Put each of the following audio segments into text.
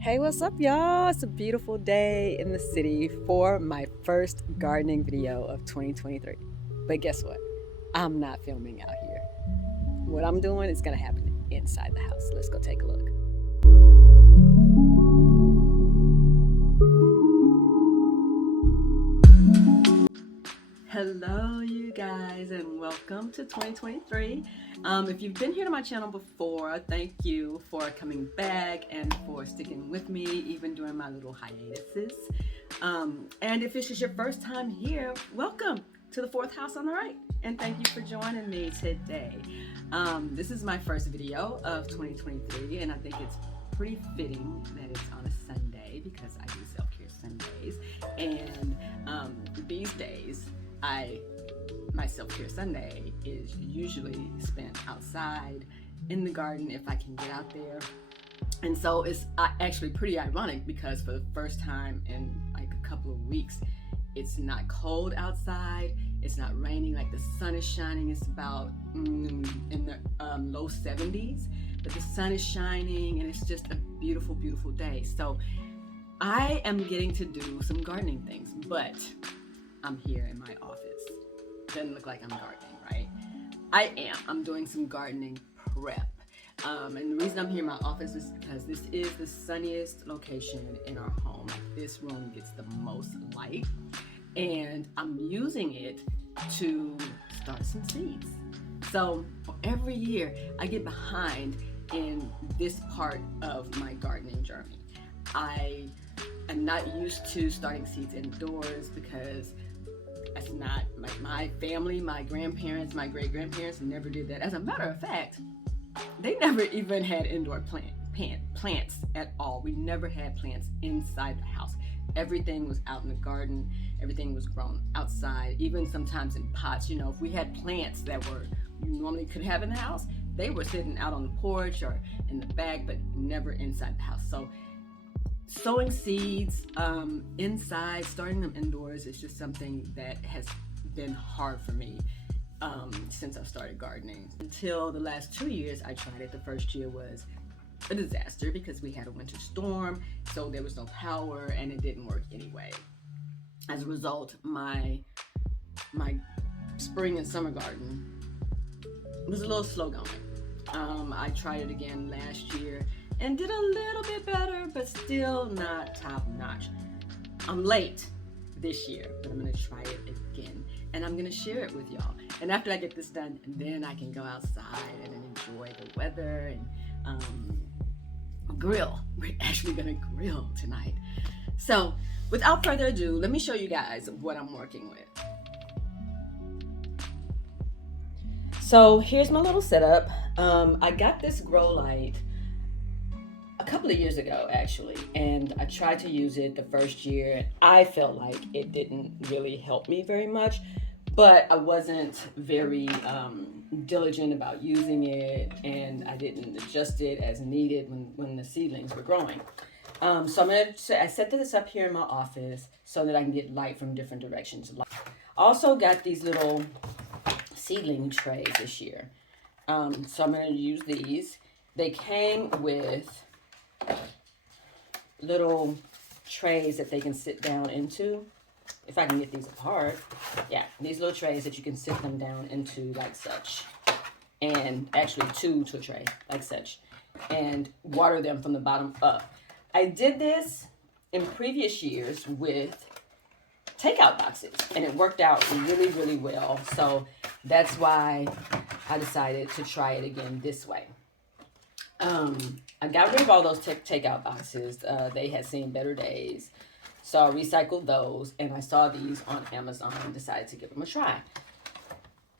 Hey, what's up, y'all? It's a beautiful day in the city for my first gardening video of 2023. But guess what? I'm not filming out here. What I'm doing is gonna happen inside the house. Let's go take a look. Hello, you guys, and welcome to 2023. If you've been here to my channel before, thank you for coming back and for sticking with me even during my little hiatuses. And if this is your first time here, welcome to the fourth house on the right, and thank you for joining me today. This is my first video of 2023, and I think it's pretty fitting that it's on a Sunday because I do self-care Sundays, and these days my self-care Sunday is usually spent outside in the garden if I can get out there. And so it's actually pretty ironic because for the first time in like a couple of weeks, it's not cold outside, it's not raining, like the sun is shining. It's about in the low 70s, but the sun is shining and it's just a beautiful, beautiful day. So I am getting to do some gardening things, but I'm here in my office. Doesn't look like I'm gardening, right? I am. I'm doing some gardening prep. And the reason I'm here in my office is because this is the sunniest location in our home. This room gets the most light, and I'm using it to start some seeds. So every year I get behind in this part of my gardening journey. I am not used to starting seeds indoors because that's not like my family, my grandparents, my great-grandparents never did that. As a matter of fact, they never even had indoor plants at all. We never had plants inside the house. Everything was out in the garden. Everything was grown outside, even sometimes in pots. You know, if we had plants that you normally could have in the house, they were sitting out on the porch or in the back, but never inside the house. So sowing seeds inside, starting them indoors is just something that has been hard for me since I started gardening. Until the last 2 years I tried it. The first year was a disaster because we had a winter storm, so there was no power and it didn't work anyway. As a result, my spring and summer garden was a little slow going. I tried it again last year and did a little bit better, but still not top notch. I'm late this year, but I'm gonna try it again and I'm gonna share it with y'all. And after I get this done, then I can go outside and enjoy the weather and grill. We're actually gonna grill tonight. So without further ado, let me show you guys what I'm working with. So here's my little setup. I got this grow light a couple of years ago actually, and I tried to use it the first year. I felt like it didn't really help me very much, but I wasn't very diligent about using it, and I didn't adjust it as needed when the seedlings were growing. So I set this up here in my office so that I can get light from different directions. Also got these little seedling trays this year. So I'm going to use these. They came with little trays that they can sit down into. If I can get these apart. Yeah, these little trays that you can sit them down into like such. And actually two to a tray like such. And water them from the bottom up. I did this in previous years with takeout boxes and it worked out really, really well. So that's why I decided to try it again this way. I got rid of all those takeout boxes. They had seen better days. So I recycled those and I saw these on Amazon and decided to give them a try.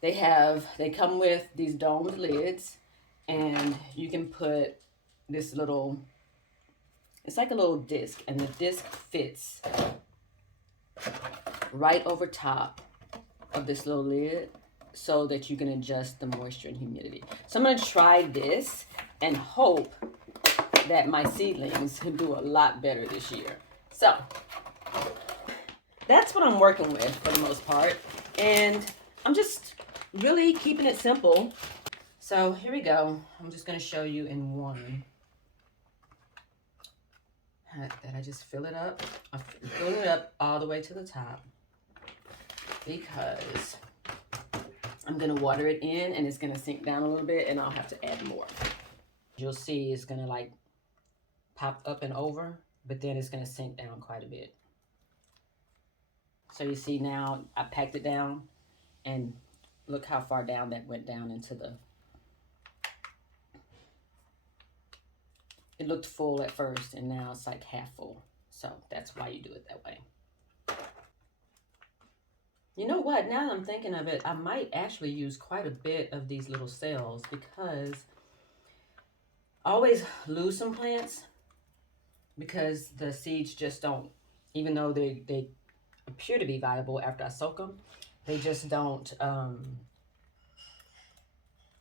They come with these domed lids and you can put this little, it's like a little disc, and the disc fits right over top of this little lid so that you can adjust the moisture and humidity. So I'm going to try this and hope that my seedlings can do a lot better this year. So that's what I'm working with for the most part, and I'm just really keeping it simple. So here we go. I'm just going to show you in one. that I just fill it up. I fill it up all the way to the top because I'm gonna water it in and it's gonna sink down a little bit and I'll have to add more. You'll see it's gonna like pop up and over, but then it's gonna sink down quite a bit. So you see now I packed it down and look how far down that went down into the, it looked full at first and now it's like half full. So that's why you do it that way. You know what, now that I'm thinking of it, I might actually use quite a bit of these little cells because I always lose some plants because the seeds just don't, even though they appear to be viable after I soak them, they just don't,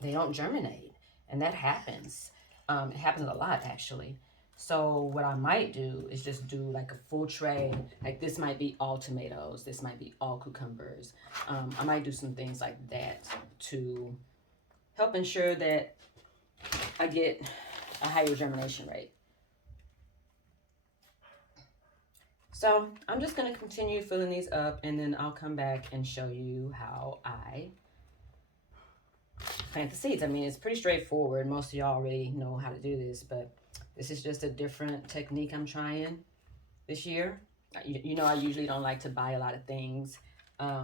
they don't germinate. And that happens. It happens a lot actually. So what I might do is just do like a full tray. Like this might be all tomatoes. This might be all cucumbers. I might do some things like that to help ensure that I get a higher germination rate. So I'm just gonna continue filling these up and then I'll come back and show you how I plant the seeds. I mean, it's pretty straightforward. Most of y'all already know how to do this, but this is just a different technique I'm trying this year. You know, I usually don't like to buy a lot of things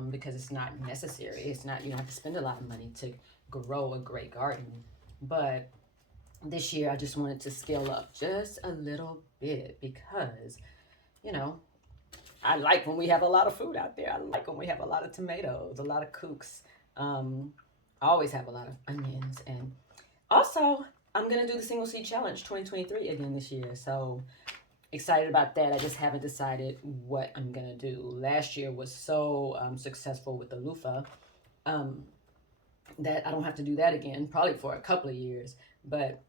because it's not necessary. It's not, you don't have to spend a lot of money to grow a great garden. But this year I just wanted to scale up just a little bit because, you know, I like when we have a lot of food out there. I like when we have a lot of tomatoes, a lot of kooks. I always have a lot of onions. And also, I'm going to do the Single Seed Challenge 2023 again this year. So excited about that. I just haven't decided what I'm going to do. Last year was so successful with the loofah that I don't have to do that again, probably for a couple of years. But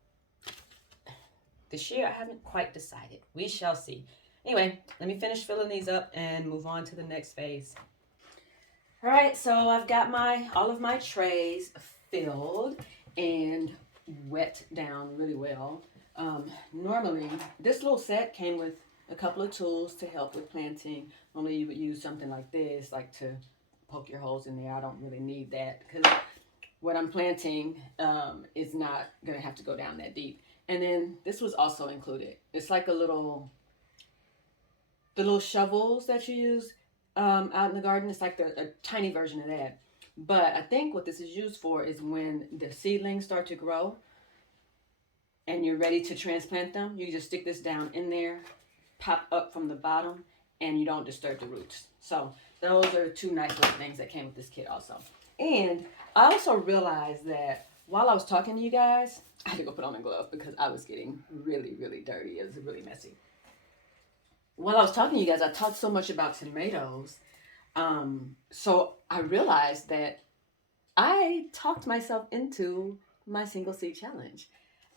this year, I haven't quite decided. We shall see. Anyway, let me finish filling these up and move on to the next phase. All right, so I've got all of my trays filled and wet down really well. Normally, this little set came with a couple of tools to help with planting. Normally, you would use something like this, like to poke your holes in there. I don't really need that because what I'm planting is not going to have to go down that deep. And then this was also included. It's like the little shovels that you use out in the garden. It's like a tiny version of that. But I think what this is used for is when the seedlings start to grow and you're ready to transplant them, you just stick this down in there, pop up from the bottom, and you don't disturb the roots. So those are two nice little things that came with this kit also. And I also realized that while I was talking to you guys, I had to go put on a glove because I was getting really, really dirty. It was really messy. While I was talking to you guys, I talked so much about tomatoes. So I realized that I talked myself into my Single Seed Challenge.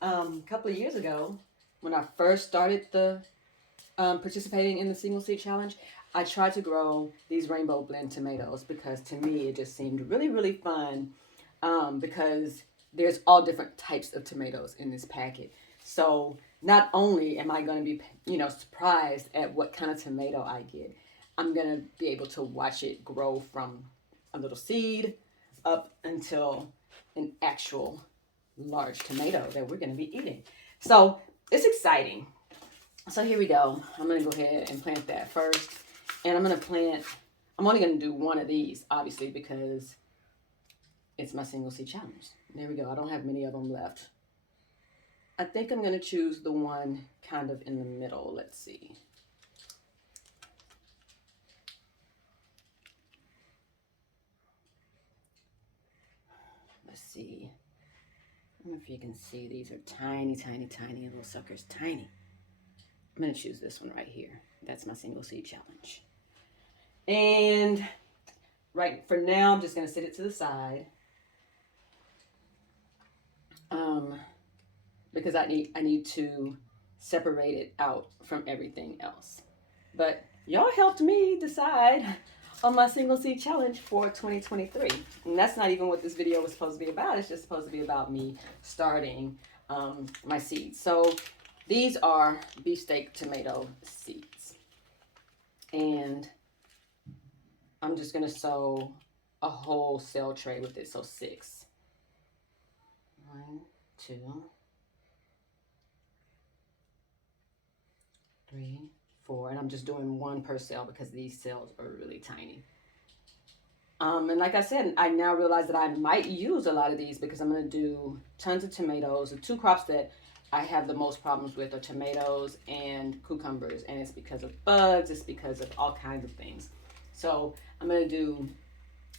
A couple of years ago, when I first started participating in the Single Seed Challenge, I tried to grow these rainbow blend tomatoes because to me it just seemed really, really fun because there's all different types of tomatoes in this packet. So not only am I going to be, surprised at what kind of tomato I get, I'm going to be able to watch it grow from a little seed up until an actual large tomato that we're going to be eating. So it's exciting. So here we go. I'm going to go ahead and plant that first. And I'm only going to do one of these, obviously, because it's my Single Seed Challenge. There we go. I don't have many of them left. I think I'm going to choose the one kind of in the middle. Let's see. Let's see. I don't know if you can see. These are tiny, tiny, tiny little suckers. Tiny. I'm going to choose this one right here. That's my Single Seed Challenge. And right for now, I'm just going to set it to the side. Because I need to separate it out from everything else. But y'all helped me decide on my Single Seed Challenge for 2023. And that's not even what this video was supposed to be about. It's just supposed to be about me starting my seeds. So These are beefsteak tomato seeds. And I'm just going to sew a whole cell tray with it. So 6. 1, 2, 3, 4. And I'm just doing 1 per cell because these cells are really tiny. And like I said, I now realize that I might use a lot of these because I'm going to do tons of tomatoes. The 2 crops that I have the most problems with are tomatoes and cucumbers. And it's because of bugs. It's because of all kinds of things. So I'm going to do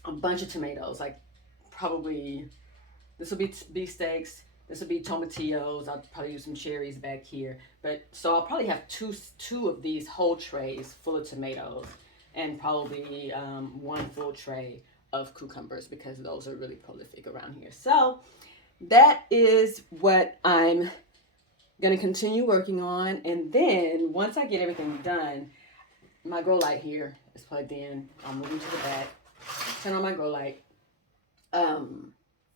a bunch of tomatoes. Like probably, this will be beefsteaks. This will be tomatillos. I'll probably use some cherries back here. But so I'll probably have two of these whole trays full of tomatoes. And probably 1 full tray of cucumbers because those are really prolific around here. So that is what I'm going to continue working on. And then once I get everything done, my grow light here is plugged in. I'll move them to the back, turn on my grow light.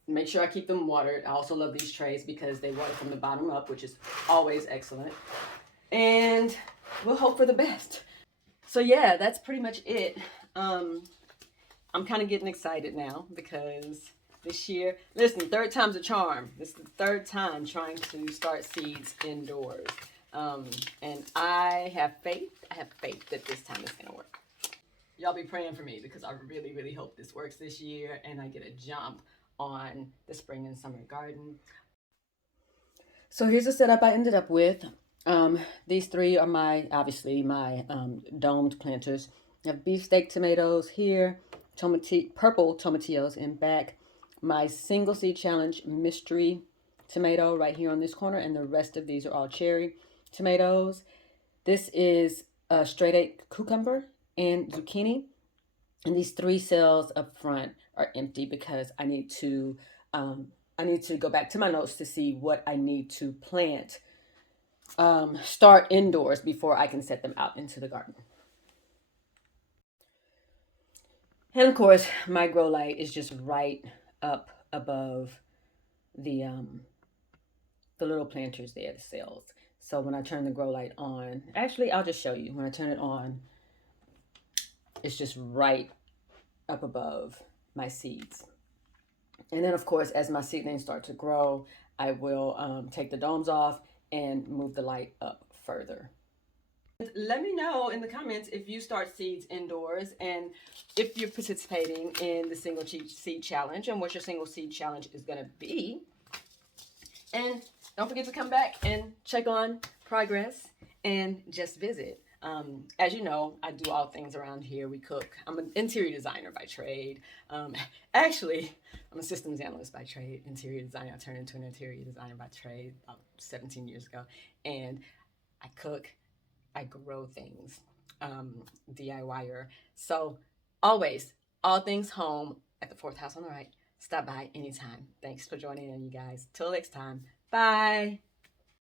Make sure I keep them watered. I also love these trays because they water from the bottom up, which is always excellent. And we'll hope for the best. So yeah, that's pretty much it. I'm kind of getting excited now because this year, listen, 3rd time's a charm. This is the 3rd time trying to start seeds indoors. And I have faith that this time it's gonna work. Y'all be praying for me because I really, really hope this works this year and I get a jump on the spring and summer garden. So here's the setup I ended up with. These 3 are obviously my domed planters. I have beefsteak tomatoes here, purple tomatillos in back, my single seed challenge mystery tomato right here on this corner, and the rest of these are all cherry tomatoes. This is a straight 8 cucumber and zucchini, and these 3 cells up front are empty because I need to go back to my notes to see what I need to plant. Start indoors before I can set them out into the garden. And of course, my grow light is just right up above the little planters there, the cells. So when I turn the grow light on, actually, I'll just show you. When I turn it on, it's just right up above my seeds. And then, of course, as my seedlings start to grow, I will take the domes off and move the light up further. Let me know in the comments if you start seeds indoors and if you're participating in the single seed challenge and what your single seed challenge is going to be. And don't forget to come back and check on progress and just visit. As you know, I do all things around here. We cook. I'm an interior designer by trade. Actually, I'm a systems analyst by trade, interior designer. I turned into an interior designer by trade about 17 years ago. And I cook, I grow things, DIYer. So always, all things home at the 4th house on the right. Stop by anytime. Thanks for joining in, you guys. Till next time. Bye.